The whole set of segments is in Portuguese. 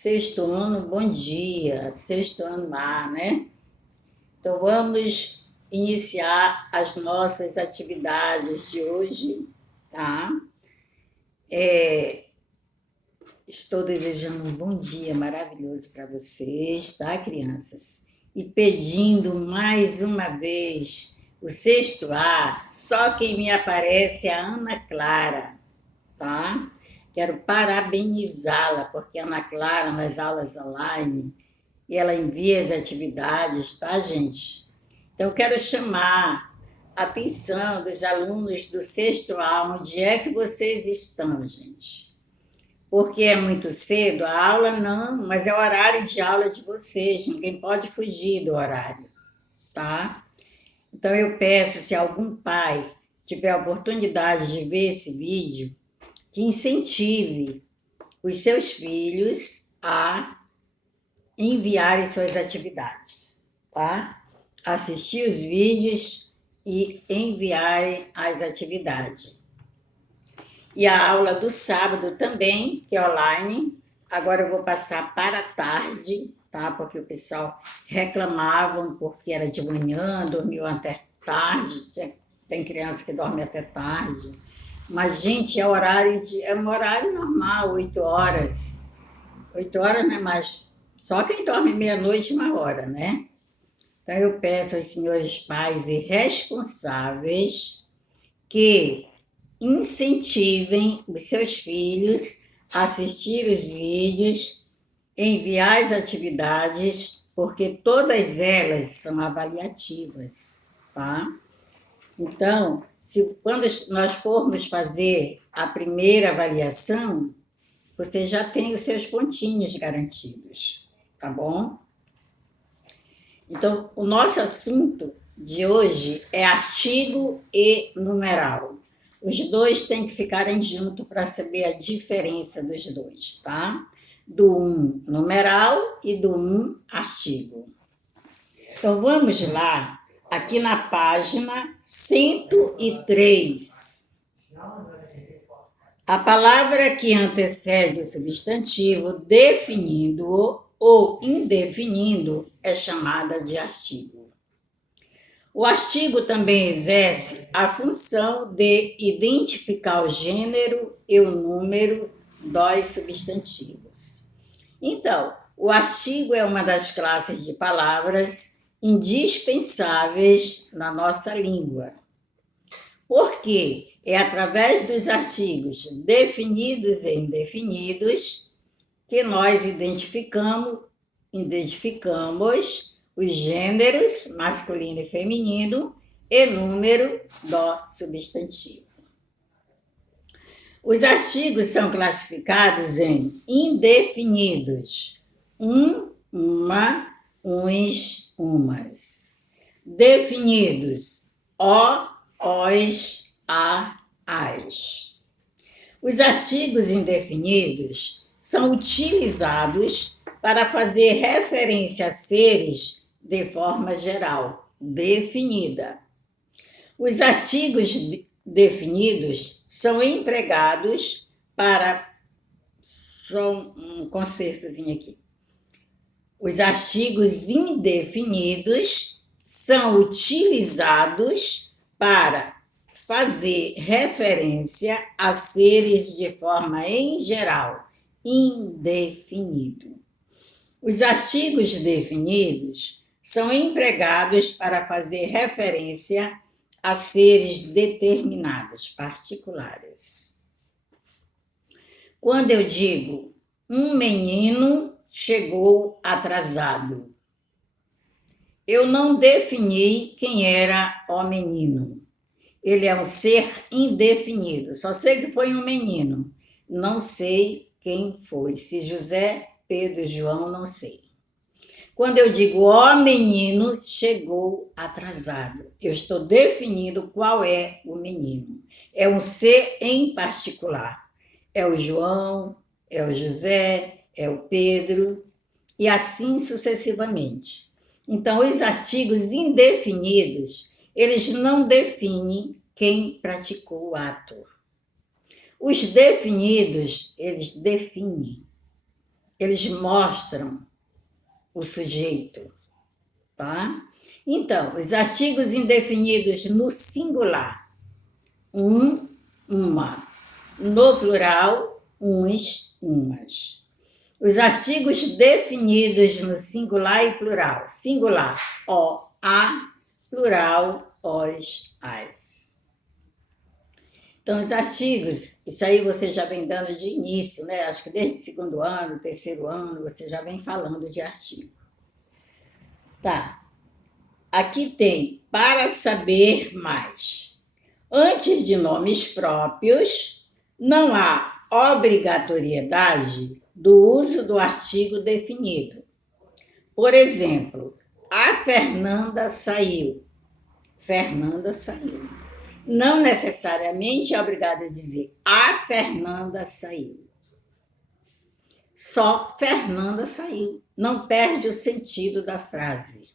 Sexto ano, bom dia. Sexto ano A, né? Então vamos iniciar as nossas atividades de hoje, tá? Estou desejando um bom dia maravilhoso para vocês, tá, crianças? E pedindo mais uma vez o sexto A, só quem me aparece é a Ana Clara, tá? Quero parabenizá-la, porque a Ana Clara, nas aulas online, e ela envia as atividades, tá, gente? Então, eu quero chamar a atenção dos alunos do sexto A, onde é que vocês estão, gente? Porque é muito cedo, a aula não, mas é o horário de aula de vocês, ninguém pode fugir do horário, tá? Então, eu peço, se algum pai tiver a oportunidade de ver esse vídeo, que incentive os seus filhos a enviarem suas atividades, tá? Assistir os vídeos e enviarem as atividades. E a aula do sábado também, que é online, agora eu vou passar para a tarde, tá? Porque o pessoal reclamavam porque era de manhã, dormiu até tarde, tem criança que dorme até tarde. Mas, gente, é um horário normal, 8 horas. 8 horas não é mais. Só quem dorme meia-noite, 1 hora, né? Então, eu peço aos senhores pais e responsáveis que incentivem os seus filhos a assistir os vídeos, enviar as atividades, porque todas elas são avaliativas, tá? Então, quando nós formos fazer a primeira avaliação, você já tem os seus pontinhos garantidos, tá bom? Então, o nosso assunto de hoje é artigo e numeral. Os dois têm que ficarem juntos para saber a diferença dos dois, tá? Do 1 numeral e do 1 artigo. Então, vamos lá, aqui na página 103. A palavra que antecede o substantivo, definindo-o ou indefinindo, é chamada de artigo. O artigo também exerce a função de identificar o gênero e o número dos substantivos. Então, o artigo é uma das classes de palavras indispensáveis na nossa língua. Porque é através dos artigos definidos e indefinidos que nós identificamos os gêneros masculino e feminino e número do substantivo. Os artigos são classificados em indefinidos: uma, uns, umas. Definidos: os, as. Os artigos indefinidos são utilizados para fazer referência a seres de forma geral, definida. Os artigos definidos são empregados para... Só um concertozinho aqui. Os artigos indefinidos são utilizados para fazer referência a seres de forma em geral, indefinido. Os artigos definidos são empregados para fazer referência a seres determinados, particulares. Quando eu digo um menino chegou atrasado, eu não defini quem era o menino. Ele é um ser indefinido. Só sei que foi um menino. Não sei quem foi. Se José, Pedro, João, não sei. Quando eu digo o menino chegou atrasado, eu estou definindo qual é o menino. É um ser em particular. É o João, é o José, é o Pedro, e assim sucessivamente. Então, os artigos indefinidos, eles não definem quem praticou o ato. Os definidos, eles definem. eles mostram o sujeito, tá? Então, os artigos indefinidos no singular, um, uma. No plural, uns, umas. Os artigos definidos no singular e plural. Singular, o, a, plural, os, as. Então, os artigos, isso aí você já vem dando de início, né? Acho que desde o segundo ano, terceiro ano, você já vem falando de artigo. Tá. Aqui tem para saber mais. Antes de nomes próprios, não há obrigatoriedade do uso do artigo definido. Por exemplo, a Fernanda saiu. Fernanda saiu. Não necessariamente é obrigado a dizer a Fernanda saiu. Só Fernanda saiu. Não perde o sentido da frase.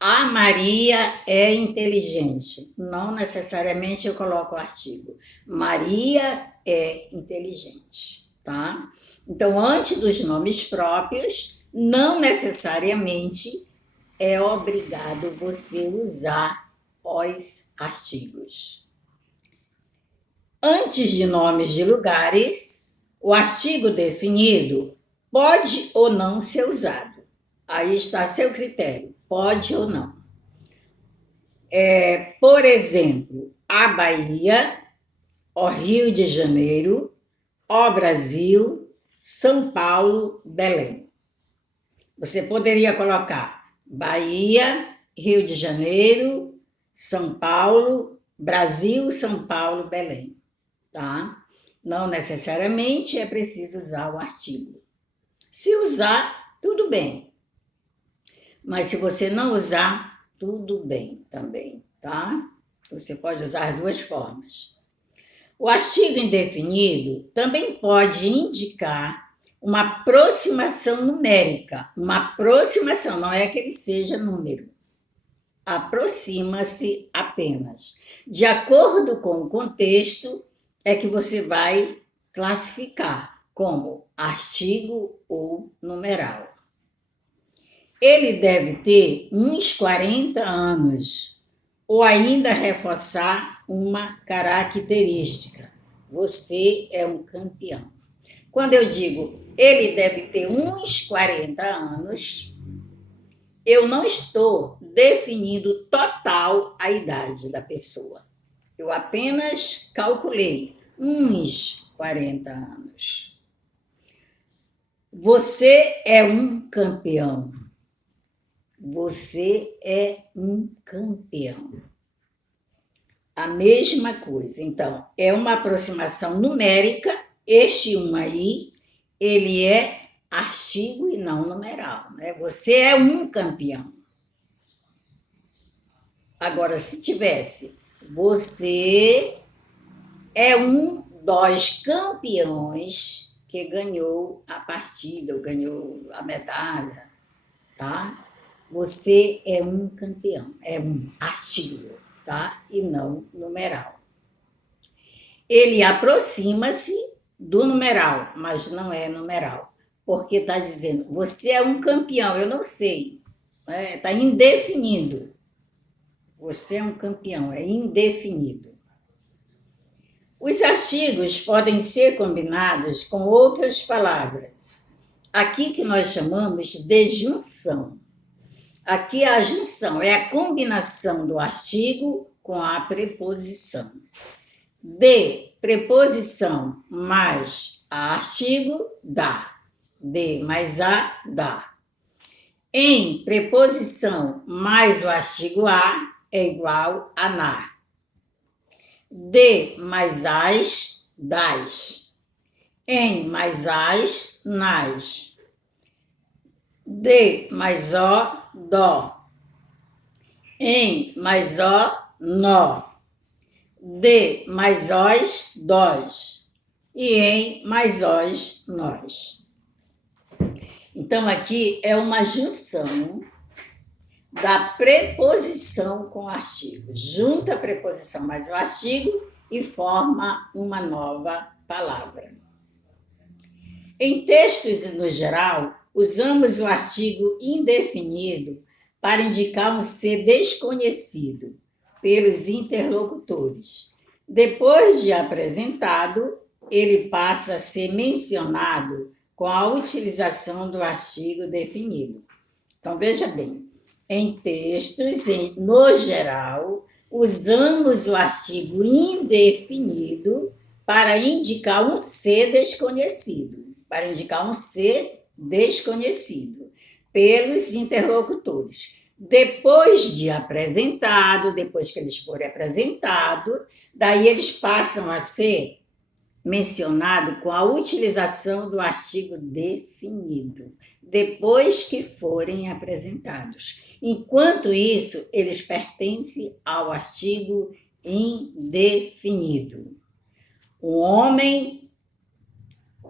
A Maria é inteligente. Não necessariamente eu coloco o artigo. Maria é inteligente, tá? Então, antes dos nomes próprios, não necessariamente é obrigado você usar os artigos. Antes de nomes de lugares, o artigo definido pode ou não ser usado. Aí está a seu critério, pode ou não. Por exemplo, a Bahia, o Rio de Janeiro, o Brasil, São Paulo, Belém. Você poderia colocar Bahia, Rio de Janeiro, São Paulo, Brasil, São Paulo, Belém, tá? Não necessariamente é preciso usar o artigo. Se usar, tudo bem. Mas se você não usar, tudo bem também, tá? Você pode usar as duas formas. O artigo indefinido também pode indicar uma aproximação numérica. Uma aproximação, não é que ele seja número. Aproxima-se apenas. De acordo com o contexto, é que você vai classificar como artigo ou numeral. Ele deve ter uns 40 anos, ou ainda reforçar uma característica. Você é um campeão. Quando eu digo ele deve ter uns 40 anos, eu não estou definindo total a idade da pessoa. Eu apenas calculei uns 40 anos. Você é um campeão. Você é um campeão. A mesma coisa. Então, é uma aproximação numérica. Este um aí, ele é artigo e não numeral, né? Você é um campeão. Agora, se tivesse, você é um dos campeões que ganhou a partida, ou ganhou a medalha, tá? Você é um campeão, é um artigo, tá? E não numeral. Ele aproxima-se do numeral, mas não é numeral, porque está dizendo, você é um campeão, eu não sei, está indefinido. Você é um campeão, é indefinido. Os artigos podem ser combinados com outras palavras. Aqui que nós chamamos de junção. Aqui a junção é a combinação do artigo com a preposição. De preposição mais a artigo, dá. De mais a, dá. Em preposição mais o artigo a é igual a na. De mais as, das. Em mais as, nas. De mais o, dó. Em mais o, nó. De mais os, dós. E em mais os, nós. Então, aqui é uma junção da preposição com o artigo. Junta a preposição mais o artigo e forma uma nova palavra. Em textos, no geral, usamos o artigo indefinido para indicar um ser desconhecido pelos interlocutores. Depois de apresentado, ele passa a ser mencionado com a utilização do artigo definido. Então, veja bem, em textos, no geral, usamos o artigo indefinido para indicar um ser desconhecido, pelos interlocutores. Depois que eles forem apresentados, daí eles passam a ser mencionados com a utilização do artigo definido, depois que forem apresentados. Enquanto isso, eles pertencem ao artigo indefinido. O homem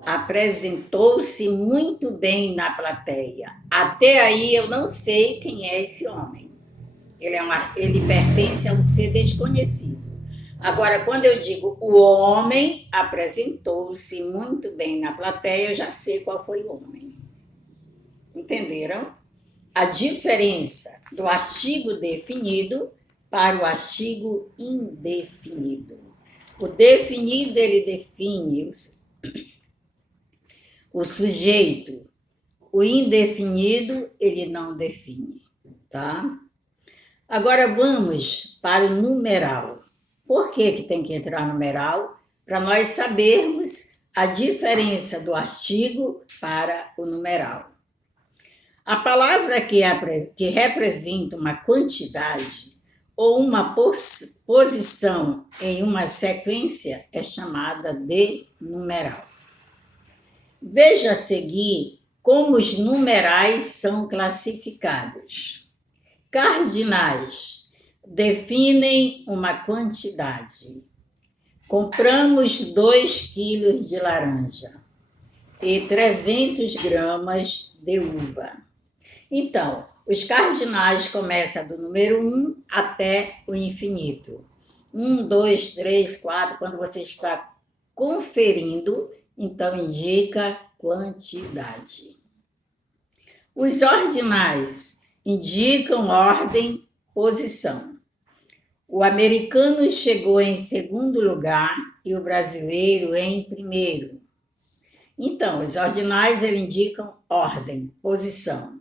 apresentou-se muito bem na plateia. Até aí eu não sei quem é esse homem. Ele pertence a um ser desconhecido. Agora, quando eu digo o homem apresentou-se muito bem na plateia, eu já sei qual foi o homem. Entenderam? A diferença do artigo definido para o artigo indefinido. O definido, ele define o sujeito. O indefinido, ele não define, tá? Agora vamos para o numeral. Por que tem que entrar numeral? Para nós sabermos a diferença do artigo para o numeral. A palavra que representa uma quantidade ou uma posição em uma sequência é chamada de numeral. Veja a seguir como os numerais são classificados. Cardinais definem uma quantidade. Compramos 2 quilos de laranja e 300 gramas de uva. Então, os cardinais começam do número 1 até o infinito. 1, 2, 3, 4. Quando você está conferindo, então indica quantidade. Os ordinais indicam ordem, posição. O americano chegou em segundo lugar e o brasileiro em primeiro. Então, os ordinais indicam ordem, posição.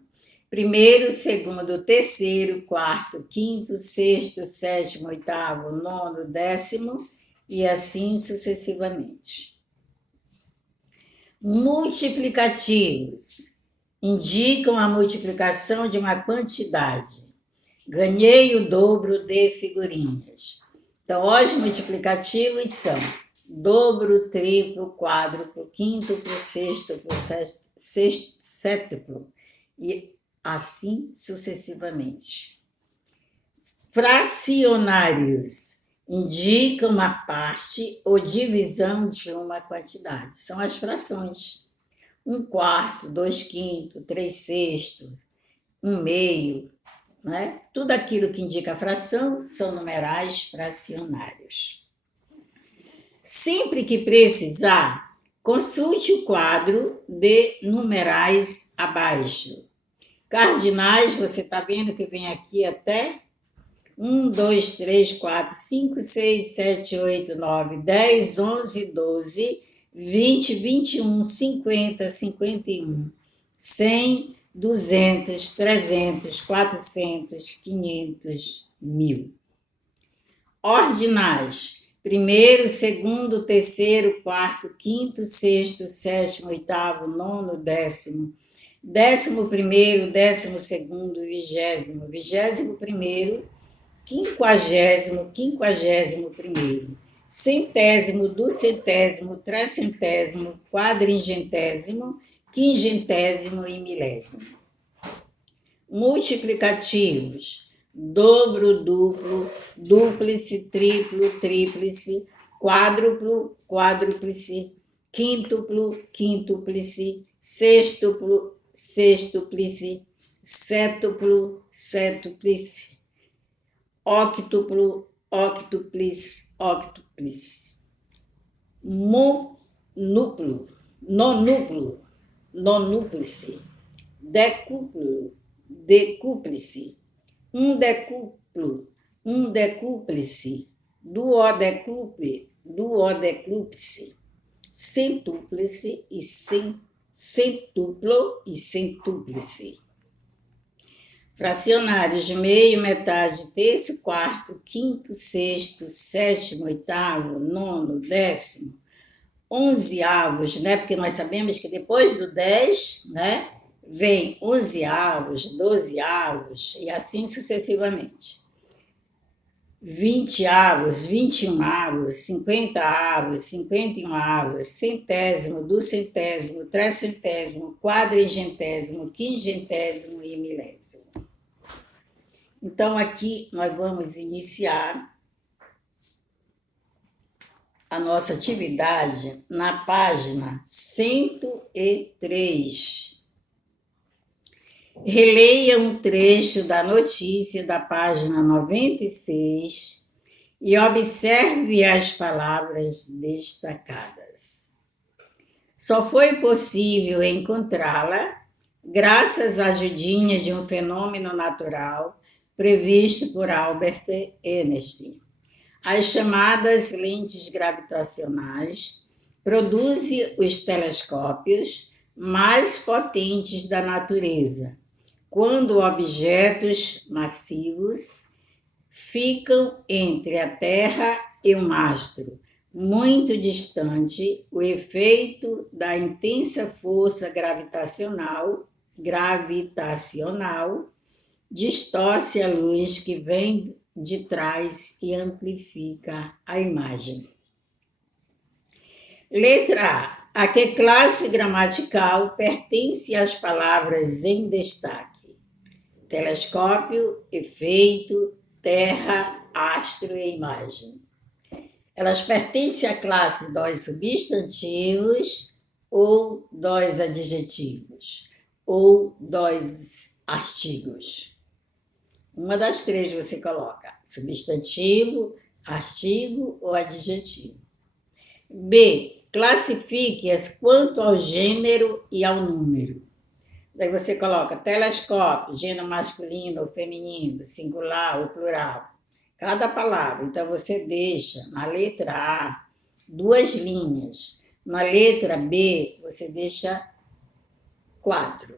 Primeiro, segundo, terceiro, quarto, quinto, sexto, sétimo, oitavo, nono, décimo e assim sucessivamente. Multiplicativos indicam a multiplicação de uma quantidade. Ganhei o dobro de figurinhas. Então, os multiplicativos são dobro, triplo, quádruplo, quíntuplo, sextuplo, sétuplo e assim sucessivamente. Fracionários indicam a parte ou divisão de uma quantidade. São as frações. 1/4, 2/5, 3/6, 1/2, né? Tudo aquilo que indica fração são numerais fracionários. Sempre que precisar, consulte o quadro de numerais abaixo. Cardinais, você está vendo que vem aqui até 1, 2, 3, 4, 5, 6, 7, 8, 9, 10, 11, 12, 20, 21, 50, 51, 100, 200, 300, 400, 500, 1000. Ordinais: primeiro, segundo, terceiro, quarto, quinto, sexto, sétimo, oitavo, nono, décimo, 11º, 12º, 20º, 21º, 50º, 51º, centésimo, duzentésimo, trecentésimo, quadringentésimo, quingentésimo e milésimo. Multiplicativos: dobro, duplo, dúplice, triplo, tríplice, quádruplo, quádruplice, quíntuplo, quíntuplicce, sextuplo, sextuplice, sétuplo, sétuplice, octuplo, octuplice, octuplice. Monúplo: nonúplo, nonúplice, decúplo, decúplice, decúplo, decúplice, duodecúple, duodecúplice, centúplice e centúplo e centúplice. Fracionários de meio, metade, terço, quarto, quinto, sexto, sétimo, oitavo, nono, décimo, onzeavos, né? Porque nós sabemos que depois do 10, né, vem onzeavos, dozeavos e assim sucessivamente. 20avos, 21avos, 50avos, 51avos, centésimo, duzentésimo, trecentésimo, quadringentésimo, quingentésimo e milésimo. Então, aqui nós vamos iniciar a nossa atividade na página 103. Releia um trecho da notícia da página 96 e observe as palavras destacadas. Só foi possível encontrá-la graças à ajudinha de um fenômeno natural previsto por Albert Einstein. As chamadas lentes gravitacionais produzem os telescópios mais potentes da natureza, quando objetos massivos ficam entre a Terra e o mastro, muito distante. O efeito da intensa força gravitacional distorce a luz que vem de trás e amplifica a imagem. Letra A. A que classe gramatical pertence às palavras em destaque? Telescópio, efeito, terra, astro e imagem. Elas pertencem à classe dos substantivos ou dos adjetivos ou dos artigos. Uma das três você coloca: substantivo, artigo ou adjetivo. B. Classifique-as quanto ao gênero e ao número. Daí você coloca telescópio, gênero masculino ou feminino, singular ou plural. Cada palavra. Então, você deixa na letra A 2 linhas. Na letra B, você deixa 4.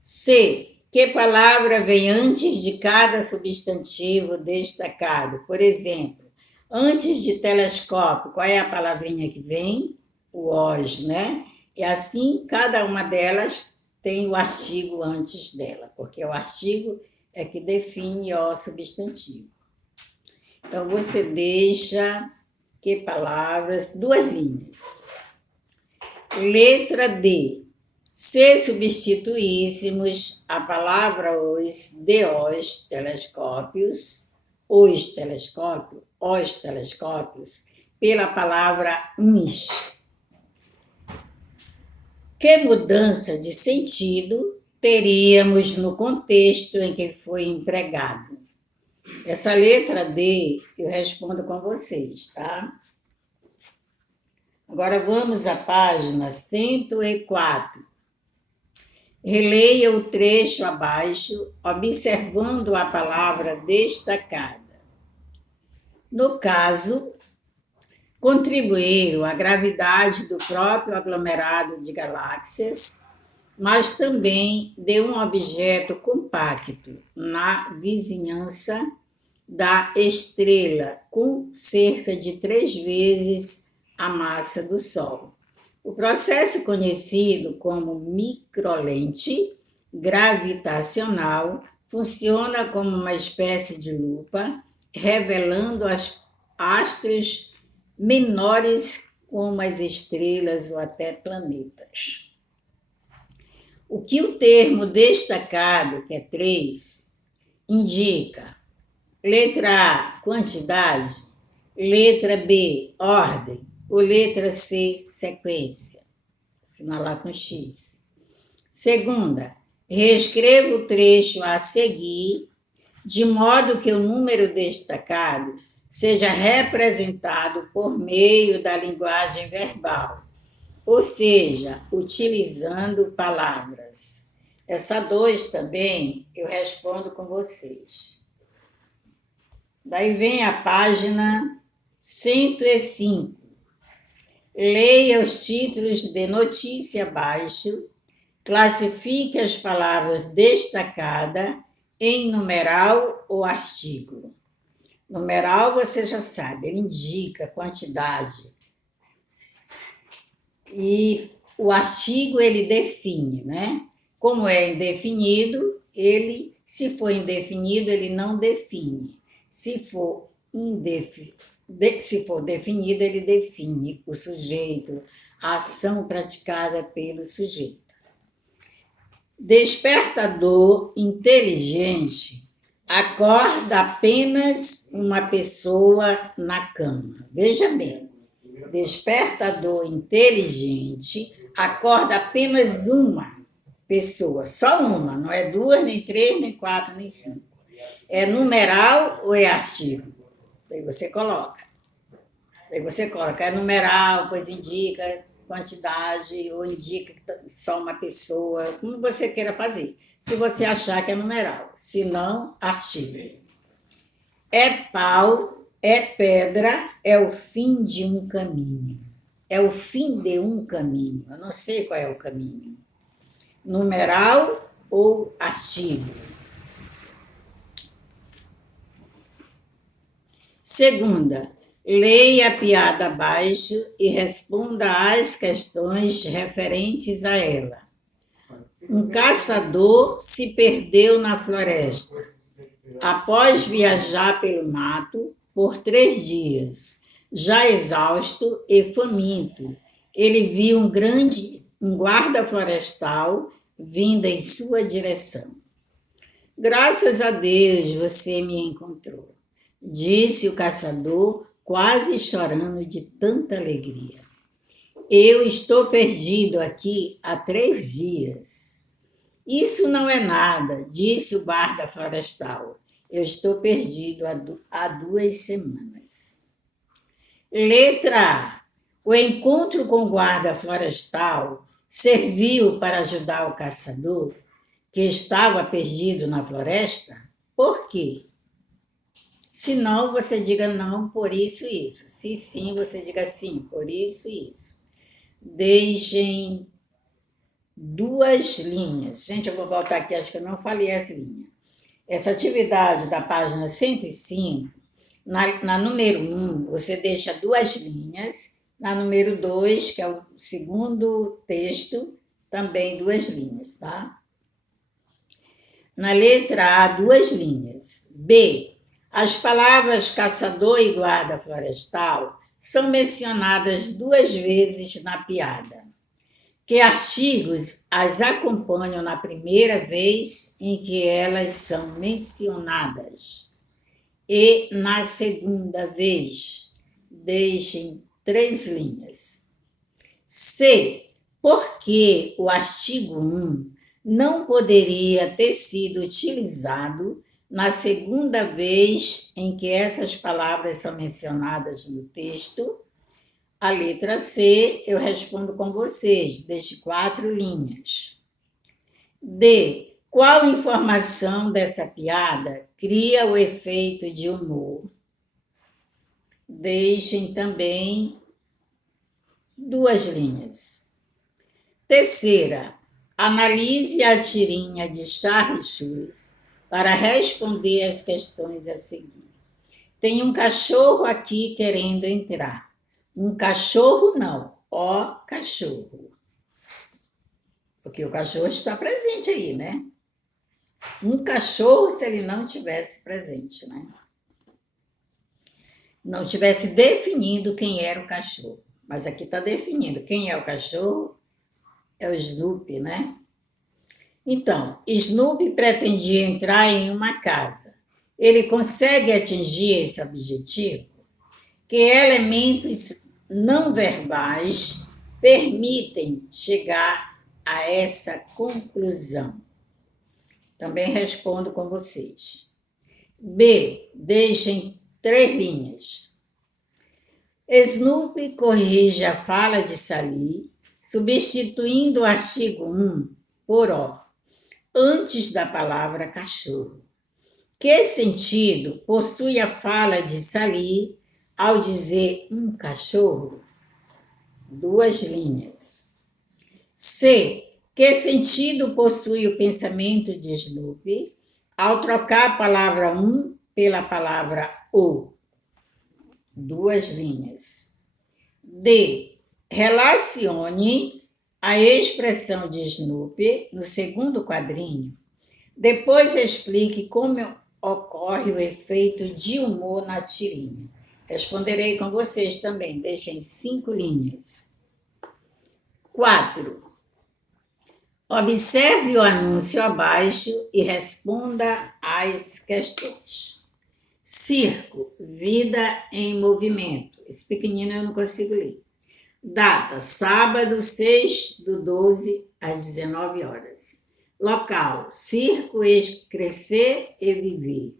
C. Que palavra vem antes de cada substantivo destacado? Por exemplo, antes de telescópio, qual é a palavrinha que vem? O os, né? E assim, cada uma delas tem o artigo antes dela, porque o artigo é que define o substantivo. Então, você deixa que palavras? 2 linhas. Letra D. Se substituíssemos a palavra os telescópios, os telescópios, pela palavra uns, que mudança de sentido teríamos no contexto em que foi empregado? Essa letra D eu respondo com vocês, tá? Agora vamos à página 104. Releia o trecho abaixo, observando a palavra destacada. No caso, contribuíram a gravidade do próprio aglomerado de galáxias, mas também de um objeto compacto na vizinhança da estrela, com cerca de 3 vezes a massa do Sol. O processo conhecido como microlente gravitacional funciona como uma espécie de lupa, revelando astros menores como as estrelas ou até planetas. O que o termo destacado, que é 3, indica? Letra A, quantidade. Letra B, ordem. Ou letra C, sequência. Assinalar com X. Segunda, reescreva o trecho a seguir, de modo que o número destacado seja representado por meio da linguagem verbal. ou seja, utilizando palavras. Essa 2 também eu respondo com vocês. Daí vem a página 105. Leia os títulos de notícia abaixo, classifique as palavras destacadas em numeral ou artigo. Numeral você já sabe, ele indica quantidade. E o artigo ele define, né? Como é indefinido, se for indefinido, ele não define. Se for definido, ele define o sujeito, a ação praticada pelo sujeito. Despertador inteligente acorda apenas uma pessoa na cama. Veja bem, despertador inteligente acorda apenas uma pessoa, só uma, não é 2, nem 3, nem 4, nem 5. É numeral ou é artigo? Daí você coloca, é numeral, pois indica quantidade, ou indica só uma pessoa, como você queira fazer. Se você achar que é numeral, se não, artigo. É pau, é pedra, é o fim de um caminho. É o fim de um caminho. Eu não sei qual é o caminho. Numeral ou artigo. Segunda, leia a piada abaixo e responda às questões referentes a ela. Um caçador se perdeu na floresta. Após viajar pelo mato por 3 dias, já exausto e faminto, ele viu um guarda florestal vindo em sua direção. Graças a Deus você me encontrou, disse o caçador, quase chorando de tanta alegria. Eu estou perdido aqui há 3 dias. Isso não é nada, disse o guarda florestal. Eu estou perdido há 2 semanas. Letra A. O encontro com o guarda florestal serviu para ajudar o caçador, que estava perdido na floresta? Por quê? Se não, você diga não, por isso e isso. Se sim, você diga sim, por isso e isso. Deixem 2 linhas. Gente, eu vou voltar aqui, acho que eu não falei as linhas. Essa atividade da página 105, na número 1, você deixa 2 linhas. Na número 2, que é o segundo texto, também 2 linhas, tá? Na letra A, 2 linhas. B. As palavras caçador e guarda florestal são mencionadas 2 vezes na piada. Que artigos as acompanham na primeira vez em que elas são mencionadas? E na segunda vez, deixem 3 linhas. C. Por que o artigo 1 não poderia ter sido utilizado na segunda vez em que essas palavras são mencionadas no texto? A letra C, eu respondo com vocês, deixe 4 linhas. D. Qual informação dessa piada cria o efeito de humor? Deixem também 2 linhas. Terceira, analise a tirinha de Charles Schulz para responder as questões a seguir. Tem um cachorro aqui querendo entrar. Um cachorro não, ó cachorro. Porque o cachorro está presente aí, né? Um cachorro se ele não tivesse presente, né? Não tivesse definido quem era o cachorro. Mas aqui está definindo quem é o cachorro, é o Snoopy, né? Então, Snoopy pretendia entrar em uma casa. Ele consegue atingir esse objetivo? Que elementos não verbais permitem chegar a essa conclusão? Também respondo com vocês. B. Deixem 3 linhas. Snoopy corrige a fala de Sally. substituindo o artigo 1 por O, antes da palavra cachorro. Que sentido possui a fala de Sali ao dizer um cachorro? 2 linhas. C. Que sentido possui o pensamento de Snoopy ao trocar a palavra um pela palavra o? 2 linhas. D. Relacione a expressão de Snoopy no segundo quadrinho. Depois explique como ocorre o efeito de humor na tirinha. Responderei com vocês também. Deixem 5 linhas. 4. Observe o anúncio abaixo e responda às questões. Circo, vida em movimento. Esse pequenino eu não consigo ler. Data, sábado, 6/12, às 19 horas. Local, Circo Crescer e Viver.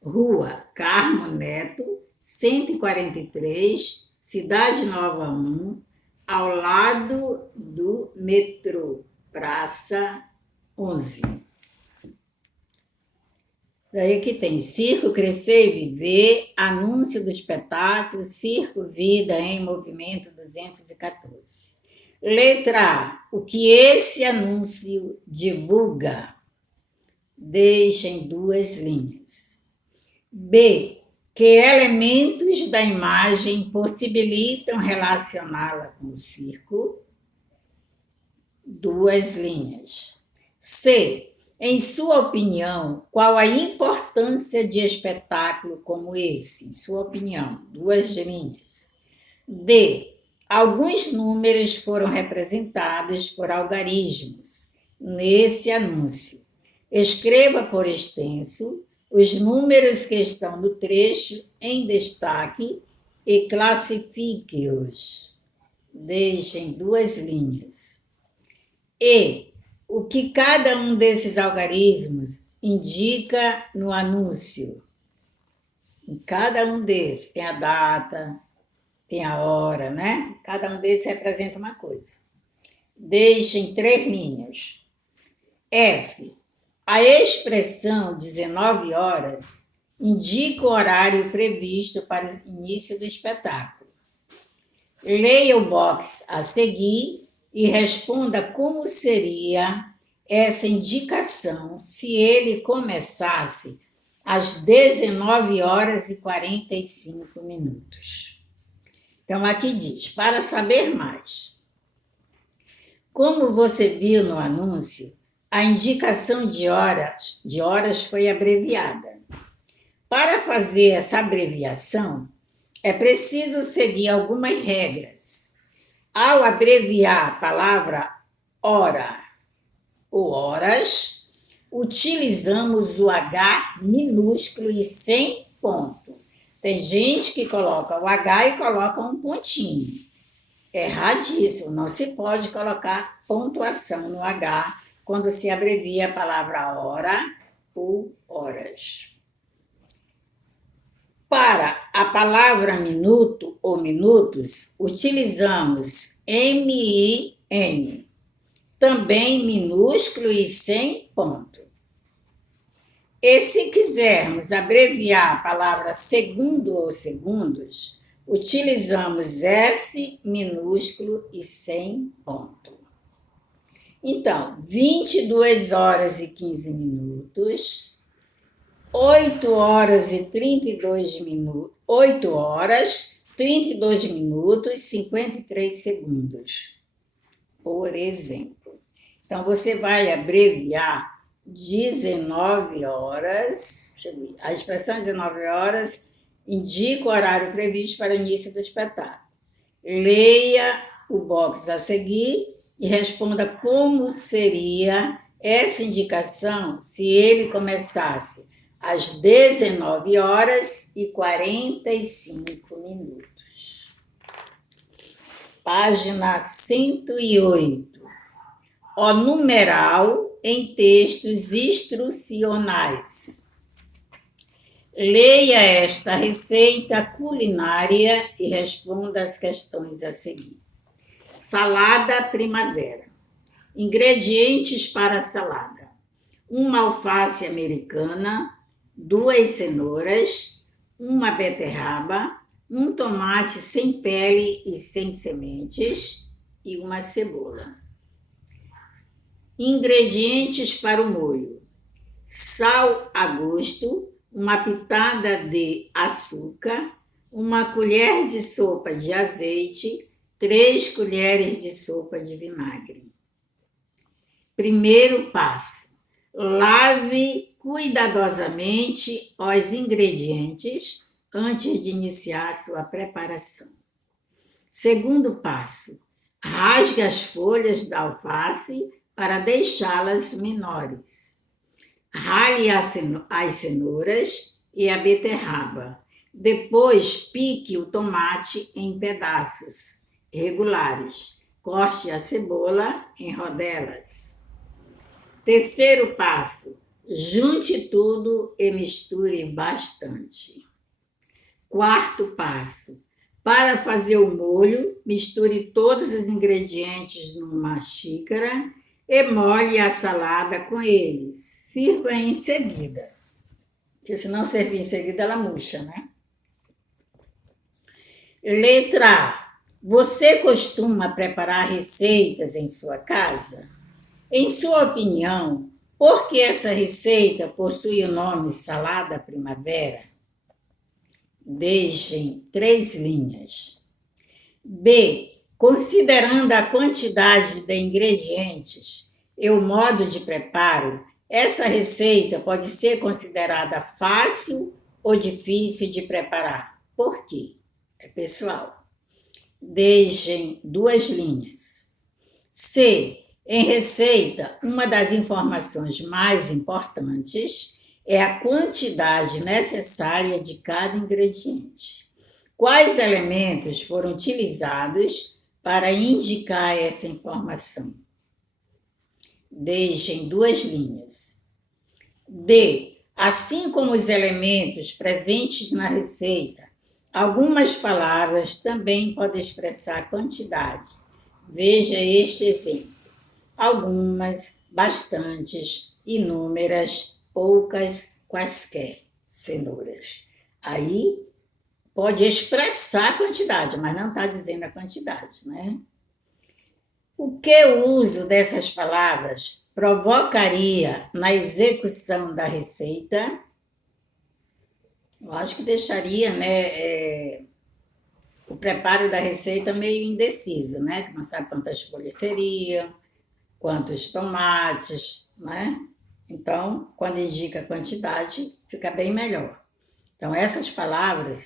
Rua, Carmo Neto, 143, Cidade Nova 1, ao lado do metrô, Praça 11. Daí que tem Circo Crescer e Viver, anúncio do espetáculo, Circo Vida em Movimento 214. Letra A. O que esse anúncio divulga? Deixem 2 linhas. B. Que elementos da imagem possibilitam relacioná-la com o circo? 2 linhas. C. Em sua opinião, qual a importância de espetáculo como esse? Em sua opinião, 2 linhas. D. Alguns números foram representados por algarismos nesse anúncio. Escreva por extenso os números que estão no trecho em destaque e classifique-os. Deixem 2 linhas. E o que cada um desses algarismos indica no anúncio? Em cada um desses tem a data, tem a hora, né? Cada um desses representa uma coisa. Deixem 3 linhas. F. A expressão 19 horas indica o horário previsto para o início do espetáculo. Leia o box a seguir e responda como seria essa indicação se ele começasse às 19 horas e 45 minutos. Então, aqui diz, para saber mais. Como você viu no anúncio, a indicação de horas foi abreviada. Para fazer essa abreviação, é preciso seguir algumas regras. Ao abreviar a palavra hora ou horas, utilizamos o H minúsculo e sem ponto. Tem gente que coloca o H e coloca um pontinho. Erradíssimo, não se pode colocar pontuação no H quando se abrevia a palavra hora ou horas. Para a palavra minuto ou minutos, utilizamos MIN, também minúsculo e sem ponto. E se quisermos abreviar a palavra segundo ou segundos, utilizamos S minúsculo e sem ponto. Então, 22 horas e 15 minutos, 8 horas, 32 minutos, 53 segundos, por exemplo. Então, você vai abreviar 19 horas, a expressão 19 horas indica o horário previsto para o início do espetáculo. Leia o box a seguir e responda como seria essa indicação se ele começasse às 19 horas e 45 minutos. Página 108. O numeral em textos instrucionais. Leia esta receita culinária e responda as questões a seguir. Salada primavera. Ingredientes para a salada: uma alface americana, 2 cenouras, uma beterraba, um tomate sem pele e sem sementes e uma cebola. Ingredientes para o molho: sal a gosto, uma pitada de açúcar, uma colher de sopa de azeite, 3 colheres de sopa de vinagre. Primeiro passo: lave cuidadosamente os ingredientes antes de iniciar sua preparação. Segundo passo: rasgue as folhas da alface para deixá-las menores. Rale as cenouras e a beterraba. Depois, pique o tomate em pedaços regulares. Corte a cebola em rodelas. Terceiro passo: junte tudo e misture bastante. Quarto passo: para fazer o molho, misture todos os ingredientes numa xícara e molhe a salada com eles. Sirva em seguida, porque se não servir em seguida ela murcha, né? Letra A: você costuma preparar receitas em sua casa? Em sua opinião, por que essa receita possui o nome Salada Primavera? Deixem 3 linhas. B: considerando a quantidade de ingredientes e o modo de preparo, essa receita pode ser considerada fácil ou difícil de preparar. Por quê? É pessoal. Deixem 2 linhas. C: em receita, uma das informações mais importantes é a quantidade necessária de cada ingrediente. Quais elementos foram utilizados para indicar essa informação? Deixem 2 linhas. D: assim como os elementos presentes na receita, algumas palavras também podem expressar quantidade. Veja este exemplo: algumas, bastantes, inúmeras, poucas, quaisquer cenouras. Aí pode expressar a quantidade, mas não está dizendo a quantidade, né? O que o uso dessas palavras provocaria na execução da receita? Eu acho que deixaria, né, o preparo da receita meio indeciso, né? Que não sabe quantas folhas seriam, quantos tomates, né? Então, quando indica a quantidade, fica bem melhor. Então, essas palavras